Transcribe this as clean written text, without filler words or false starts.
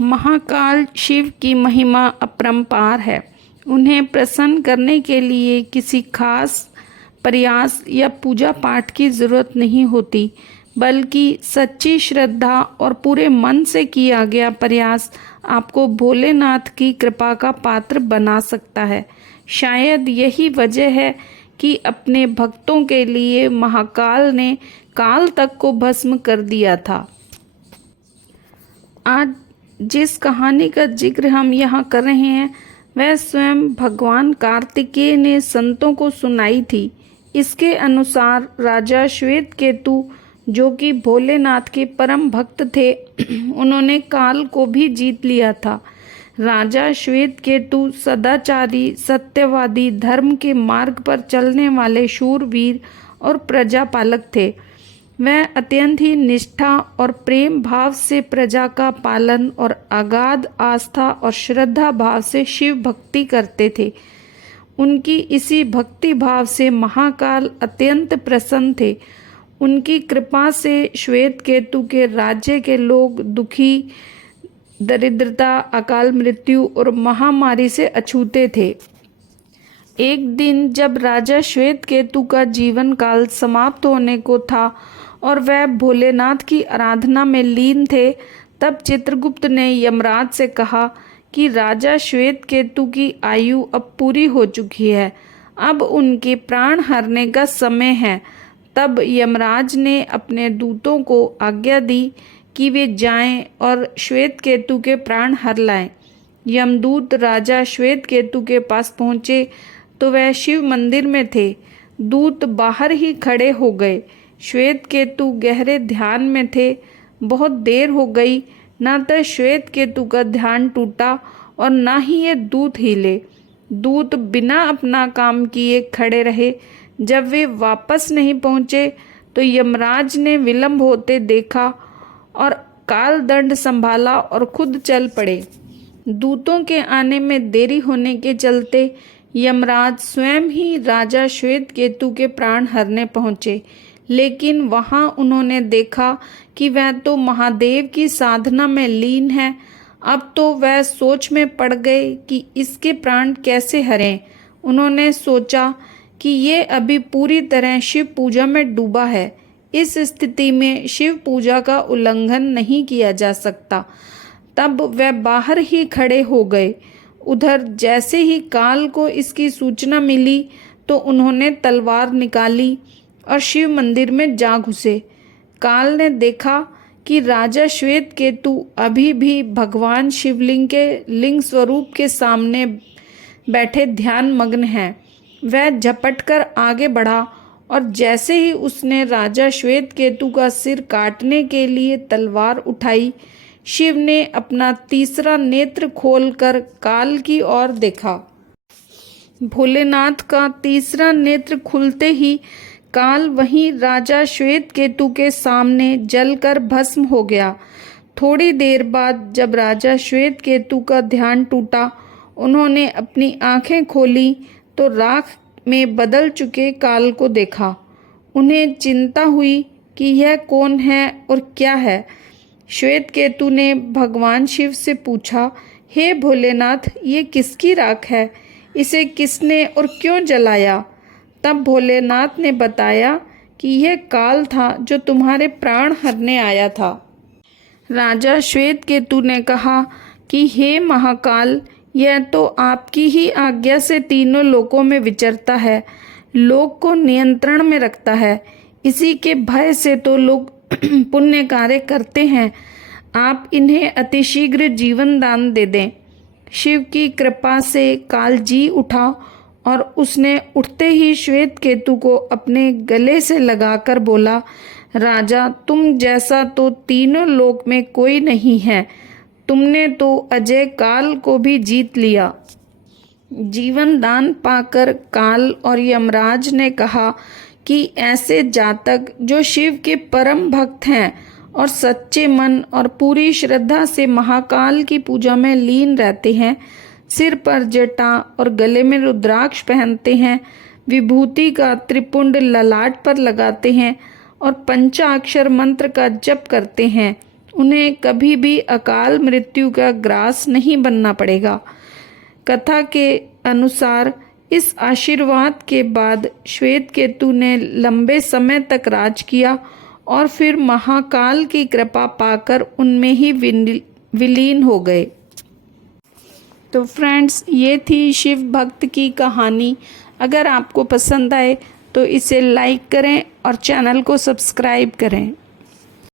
महाकाल शिव की महिमा अपरंपार है। उन्हें प्रसन्न करने के लिए किसी खास प्रयास या पूजा पाठ की जरूरत नहीं होती, बल्कि सच्ची श्रद्धा और पूरे मन से किया गया प्रयास आपको भोलेनाथ की कृपा का पात्र बना सकता है। शायद यही वजह है कि अपने भक्तों के लिए महाकाल ने काल तक को भस्म कर दिया था। आज जिस कहानी का जिक्र हम यहाँ कर रहे हैं वह स्वयं भगवान कार्तिकेय ने संतों को सुनाई थी। इसके अनुसार राजा श्वेतकेतु, जो कि भोलेनाथ के परम भक्त थे, उन्होंने काल को भी जीत लिया था। राजा श्वेतकेतु सदाचारी, सत्यवादी, धर्म के मार्ग पर चलने वाले शूरवीर और प्रजापालक थे। वह अत्यंत ही निष्ठा और प्रेम भाव से प्रजा का पालन और अगाध आस्था और श्रद्धा भाव से शिव भक्ति करते थे। उनकी इसी भक्ति भाव से महाकाल अत्यंत प्रसन्न थे। उनकी कृपा से श्वेतकेतु के राज्य के लोग दुखी, दरिद्रता, अकाल मृत्यु और महामारी से अछूते थे। एक दिन जब राजा श्वेतकेतु का जीवन काल समाप्त होने को था और वह भोलेनाथ की आराधना में लीन थे, तब चित्रगुप्त ने यमराज से कहा कि राजा श्वेतकेतु की आयु अब पूरी हो चुकी है, अब उनके प्राण हरने का समय है। तब यमराज ने अपने दूतों को आज्ञा दी कि वे जाएं और श्वेतकेतु के प्राण हर लाएं। यमदूत राजा श्वेतकेतु के पास पहुँचे तो वह शिव मंदिर में थे। दूत बाहर ही खड़े हो गए। श्वेतकेतु गहरे ध्यान में थे। बहुत देर हो गई, न तो श्वेतकेतु का ध्यान टूटा और न ही ये दूत हिले। दूत बिना अपना काम किए खड़े रहे। जब वे वापस नहीं पहुँचे तो यमराज ने विलंब होते देखा और काल दंड संभाला और खुद चल पड़े। दूतों के आने में देरी होने के चलते यमराज स्वयं ही राजा श्वेतकेतु के प्राण हरने पहुँचे, लेकिन वहां उन्होंने देखा कि वह तो महादेव की साधना में लीन है। अब तो वह सोच में पड़ गए कि इसके प्राण कैसे हरें। उन्होंने सोचा कि ये अभी पूरी तरह शिव पूजा में डूबा है। इस स्थिति में शिव पूजा का उल्लंघन नहीं किया जा सकता। तब वह बाहर ही खड़े हो गए। उधर जैसे ही काल को इसकी सूचना मिली तो उन्होंने तलवार निकाली और शिव मंदिर में जा घुसे। काल ने देखा कि राजा श्वेतकेतु अभी भी भगवान शिवलिंग के लिंग स्वरूप के सामने बैठे ध्यान मग्न हैं। वह झपटकर आगे बढ़ा और जैसे ही उसने राजा श्वेतकेतु का सिर काटने के लिए तलवार उठाई, शिव ने अपना तीसरा नेत्र खोलकर काल की ओर देखा। भोलेनाथ का तीसरा नेत्र खुलते ही काल वहीं राजा श्वेतकेतु के सामने जलकर भस्म हो गया। थोड़ी देर बाद जब राजा श्वेतकेतु का ध्यान टूटा, उन्होंने अपनी आंखें खोली तो राख में बदल चुके काल को देखा। उन्हें चिंता हुई कि यह कौन है और क्या है। श्वेतकेतु ने भगवान शिव से पूछा, हे भोलेनाथ, ये किसकी राख है? इसे किसने और क्यों जलाया? तब भोलेनाथ ने बताया कि यह काल था जो तुम्हारे प्राण हरने आया था। राजा श्वेतकेतु ने कहा कि हे महाकाल, यह तो आपकी ही आज्ञा से तीनों लोकों में विचरता है, लोक को नियंत्रण में रखता है। इसी के भय से तो लोग पुण्य कार्य करते हैं। आप इन्हें अतिशीघ्र जीवन दान दे दें। शिव की कृपा से काल जी उठा और उसने उठते ही श्वेतकेतु को अपने गले से लगाकर बोला, राजा, तुम जैसा तो तीनों लोक में कोई नहीं है। तुमने तो अजय काल को भी जीत लिया। जीवन दान पाकर काल और यमराज ने कहा कि ऐसे जातक जो शिव के परम भक्त हैं और सच्चे मन और पूरी श्रद्धा से महाकाल की पूजा में लीन रहते हैं, सिर पर जटा और गले में रुद्राक्ष पहनते हैं, विभूति का त्रिपुंड ललाट पर लगाते हैं और पंचाक्षर मंत्र का जप करते हैं, उन्हें कभी भी अकाल मृत्यु का ग्रास नहीं बनना पड़ेगा। कथा के अनुसार इस आशीर्वाद के बाद श्वेतकेतु ने लंबे समय तक राज किया और फिर महाकाल की कृपा पाकर उनमें ही विलीन हो गए। तो फ्रेंड्स, ये थी शिव भक्त की कहानी। अगर आपको पसंद आए तो इसे लाइक करें और चैनल को सब्सक्राइब करें।